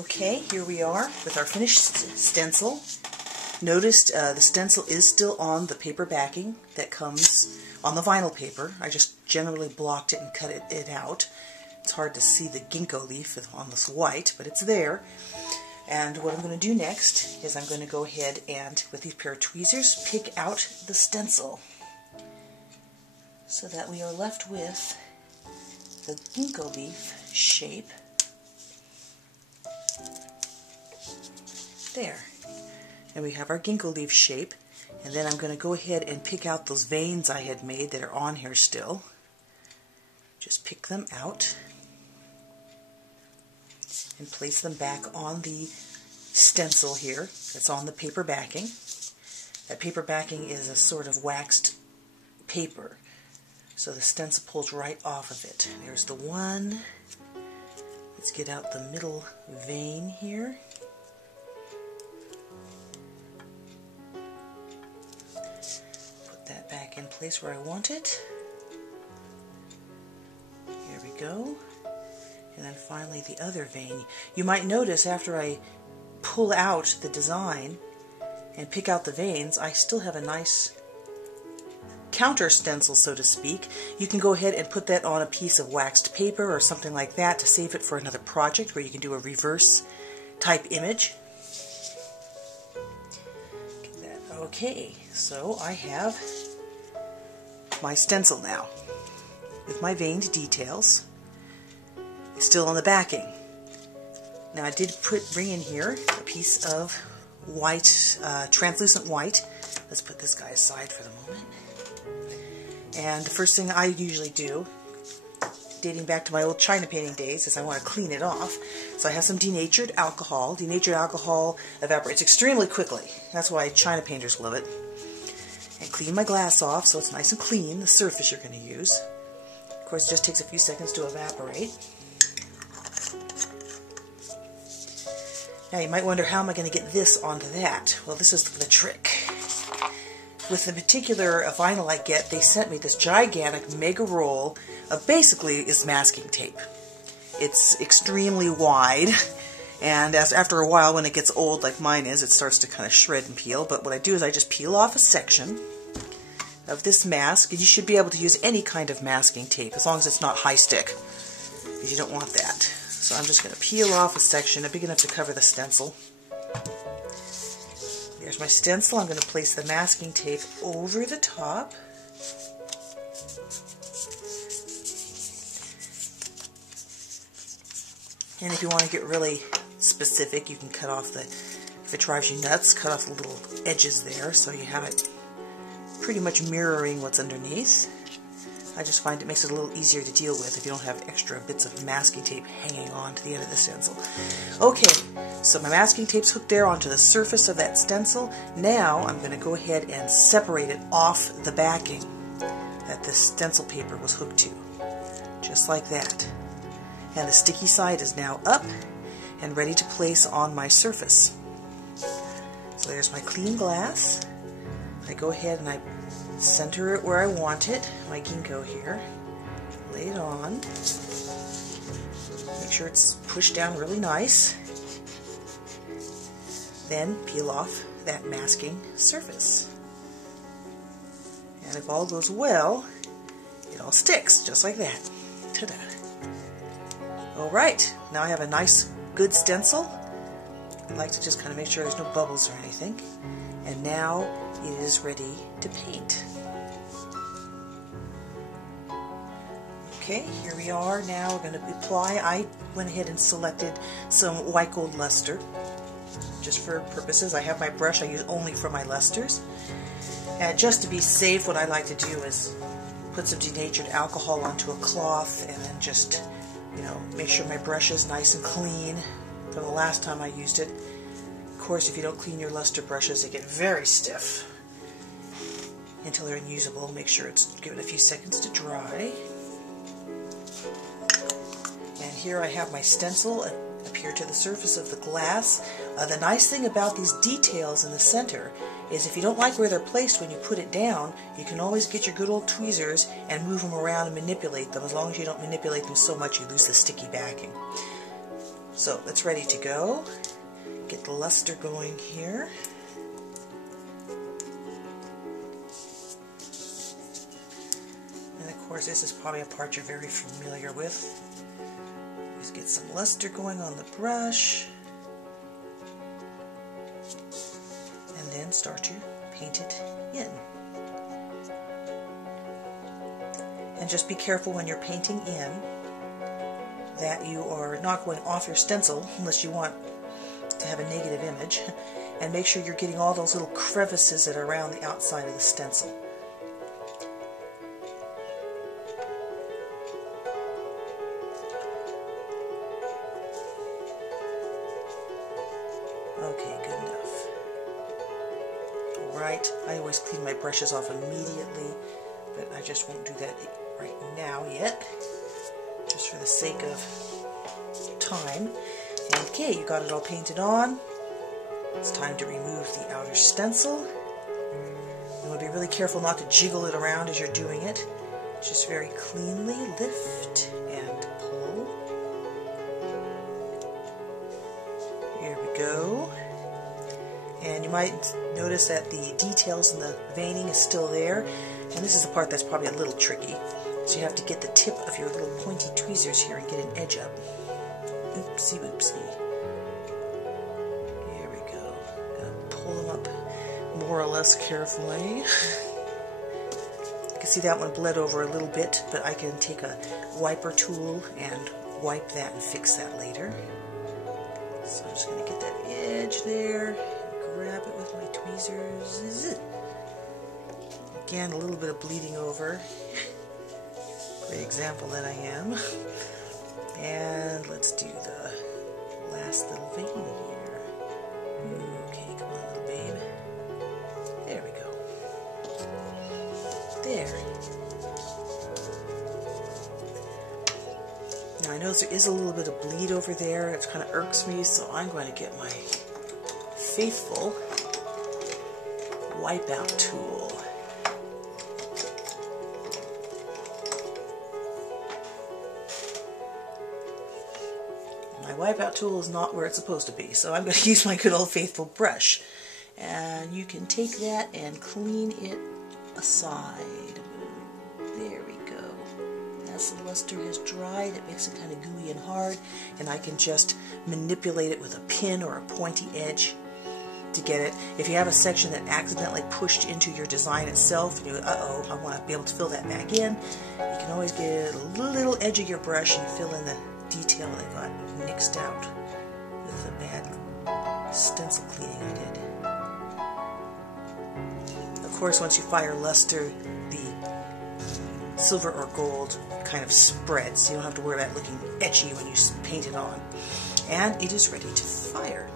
Okay, here we are with our finished stencil. Notice the stencil is still on the paper backing that comes on the vinyl paper. I just generally blocked it and cut it out. It's hard to see the ginkgo leaf on this white, but it's there. And what I'm going to do next is I'm going to go ahead and, with these pair of tweezers, pick out the stencil so that we are left with the ginkgo leaf shape. There. And we have our ginkgo leaf shape. And then I'm going to go ahead and pick out those veins I had made that are on here still. Just pick them out and place them back on the stencil here that's on the paper backing. That paper backing is a sort of waxed paper, so the stencil pulls right off of it. There's the one. Let's get out the middle vein here. Put that back in place where I want it. Here we go. And then finally the other vein. You might notice after I pull out the design and pick out the veins, I still have a nice counter stencil, so to speak. You can go ahead and put that on a piece of waxed paper or something like that to save it for another project where you can do a reverse type image. Get that. Okay, so I have my stencil now with my veined details still on the backing. Now I did bring in here a piece of white, translucent white. Let's put this guy aside for the moment. And the first thing I usually do, dating back to my old China painting days, is I want to clean it off. So I have some denatured alcohol. Denatured alcohol evaporates extremely quickly. That's why China painters love it. And clean my glass off so it's nice and clean, the surface you're going to use. Of course, it just takes a few seconds to evaporate. Now you might wonder, how am I going to get this onto that? Well, this is the trick. With the particular vinyl I get, they sent me this gigantic mega roll of basically is masking tape. It's extremely wide, and after a while, when it gets old like mine is, it starts to kind of shred and peel. But what I do is I just peel off a section of this mask, and you should be able to use any kind of masking tape as long as it's not high stick, because you don't want that. So I'm just going to peel off a section big enough to cover the stencil. There's my stencil. I'm going to place the masking tape over the top. And if you want to get really specific, you can cut off the, if it drives you nuts, cut off the little edges there so you have it pretty much mirroring what's underneath. I just find it makes it a little easier to deal with if you don't have extra bits of masking tape hanging on to the end of the stencil. Okay, so my masking tape's hooked there onto the surface of that stencil. Now I'm going to go ahead and separate it off the backing that the stencil paper was hooked to. Just like that. And the sticky side is now up and ready to place on my surface. So there's my clean glass. I go ahead and I center it where I want it, my ginkgo here, lay it on, make sure it's pushed down really nice, then peel off that masking surface. And if all goes well, it all sticks, just like that. Ta-da! Alright, now I have a nice, good stencil. I like to just kind of make sure there's no bubbles or anything. And now it is ready to paint. Okay, here we are. Now we're going to apply. I went ahead and selected some white gold luster. Just for purposes, I have my brush I use only for my lusters. And just to be safe, what I like to do is put some denatured alcohol onto a cloth and then just, make sure my brush is nice and clean from the last time I used it. Of course, if you don't clean your luster brushes, they get very stiff until they're unusable. Make sure give it a few seconds to dry. And here I have my stencil appear to the surface of the glass. The nice thing about these details in the center is if you don't like where they're placed when you put it down, you can always get your good old tweezers and move them around and manipulate them, as long as you don't manipulate them so much you lose the sticky backing. So it's ready to go. Get the luster going here. And of course this is probably a part you're very familiar with. Just get some luster going on the brush. And then start to paint it in. And just be careful when you're painting in that you are not going off your stencil unless you want to have a negative image, and make sure you're getting all those little crevices that are around the outside of the stencil. Okay, good enough. Alright, I always clean my brushes off immediately, but I just won't do that right now yet, just for the sake of time. Okay, you got it all painted on. It's time to remove the outer stencil. You want to be really careful not to jiggle it around as you're doing it. Just very cleanly lift and pull. Here we go. And you might notice that the details in the veining is still there. And this is the part that's probably a little tricky. So you have to get the tip of your little pointy tweezers here and get an edge up. Oopsie oopsie. Here we go. Gonna pull them up more or less carefully. You can see that one bled over a little bit, but I can take a wiper tool and wipe that and fix that later. So I'm just gonna get that edge there, grab it with my tweezers. Again, a little bit of bleeding over. Great example that I am. And let's do the last little vein here. Okay, come on, little babe. There we go. There. Now I notice there is a little bit of bleed over there. It kind of irks me, so I'm going to get my faithful wipeout tool. My wipeout tool is not where it's supposed to be, so I'm going to use my good old faithful brush. And you can take that and clean it aside. There we go. As the luster has dried, it makes it kind of gooey and hard, and I can just manipulate it with a pin or a pointy edge to get it. If you have a section that accidentally pushed into your design itself, and you go, uh-oh, I want to be able to fill that back in, you can always get a little edge of your brush and fill in the detail that got mixed out with the bad stencil cleaning I did. Of course, once you fire luster, the silver or gold kind of spreads, so you don't have to worry about looking etchy when you paint it on. And it is ready to fire.